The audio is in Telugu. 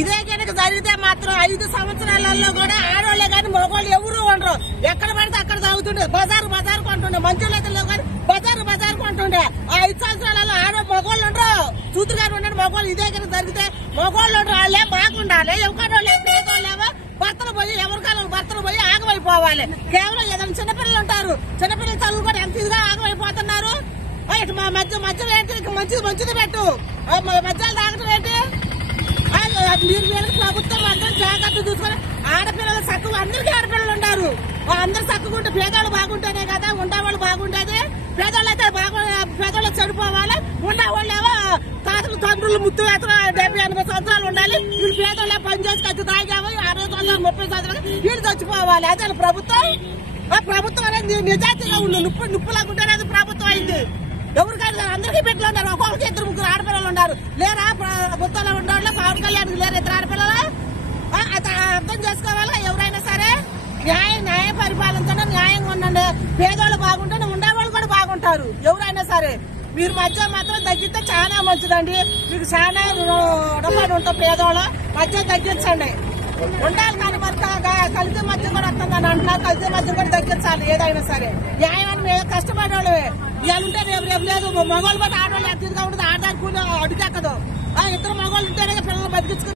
ఇదే కనుక జరిగితే మాత్రం 5 సంవత్సరాలలో కూడా ఆడవాళ్లే కానీ మగవాళ్ళు ఎవరు ఉండరు. ఎక్కడ పడితే అక్కడ తాగుతుండే, బజారు కొంటుండే, మంచులైతే లేవు కానీ బజారు కొంటుండే. ఆ 5 సంవత్సరాలలో మగవాళ్ళు ఉండరు. చూతుగారు ఉండండి మగవాళ్ళు. ఇదే కనుక జరిగితే మగవాళ్ళు ఉండరు. వాళ్ళే బాగుండాలి. ఎవరికాడోళ్ళే పేదోళ్ళేమో భర్తలు పోయి ఎవరికాల భర్తలు పోయి ఆగమైపోవాలి. కేవలం ఏదైనా చిన్నపిల్లలు ఉంటారు. చిన్నపిల్లలు చదువు కూడా ఎంత ఇదిగా ఆగమైపోతున్నారు. ఇటు మా మధ్య ఏంటి మంచిది పెట్టు. మధ్యలో తాగటం ఏంటి? మీరు ప్రభుత్వం అందరూ జాగ్రత్త చూసుకొని ఆడపిల్లలు చక్కగా అందరికీ ఆడపిల్లలు ఉన్నారు. అందరూ చక్కగా పేదవాళ్ళు బాగుంటేనే కదా ఉండేవాళ్ళు బాగుంటేది. పేదవాళ్ళు అయితే పేదవాళ్ళు చెడిపోవాలి. ఉండేవాళ్ళు ఏమో తాతలు తండ్రులు ముద్దు 70-80 సంవత్సరాలు ఉండాలి. వీళ్ళు పేదవాళ్ళే పని చేసి ఖర్చు తాగాము 60 సంవత్సరాలు 30 సంవత్సరాలు వీళ్ళు చచ్చిపోవాలి. అదే ప్రభుత్వం అనేది నిజాయితీగా ఉండు. నిప్పులాగుంటేనే అది ప్రభుత్వం అయింది. ఎవరికైనా అందరికీ బిడ్డలు ఉన్నారు. ఒక్కొక్కరికి 2-3 ఆడపిల్లలు ఉన్నారు. లేరా ప్రభుత్వంలో ఉండేవాళ్ళు పవన్ కళ్యాణ్ లేరు 2 ఆడపిల్లలు? అర్థం చేసుకోవాలా ఎవరైనా సరే. న్యాయ పరిపాలనతోనే న్యాయంగా ఉండండి. పేదవాళ్ళు బాగుంటే ఉండేవాళ్ళు కూడా బాగుంటారు. ఎవరైనా సరే మీరు మధ్య మాత్రం తగ్గితే చాలా మంచిదండి. మీకు చాలా రుణపడి ఉంటాం. పేదవాళ్ళు మధ్య తగ్గించండి. ఉండాలి కానీ మరి కలిసి మధ్య కూడా వస్తుందని అంటున్నారు. కలిసి మధ్య కూడా తగ్గించాలి. ఏదైనా సరే న్యాయమని మేము కష్టపడేవాళ్ళు ఇవాళ ఉంటే రేపు లేదు. మగవాళ్ళు బట్టి ఆడవాళ్ళు ఎంత ఇదిగా ఉంటుంది. ఆడదానికి కూడా అడుగెక్కదు. 2 మగవాళ్ళు ఉంటేనే పిల్లలు బతికించుకుని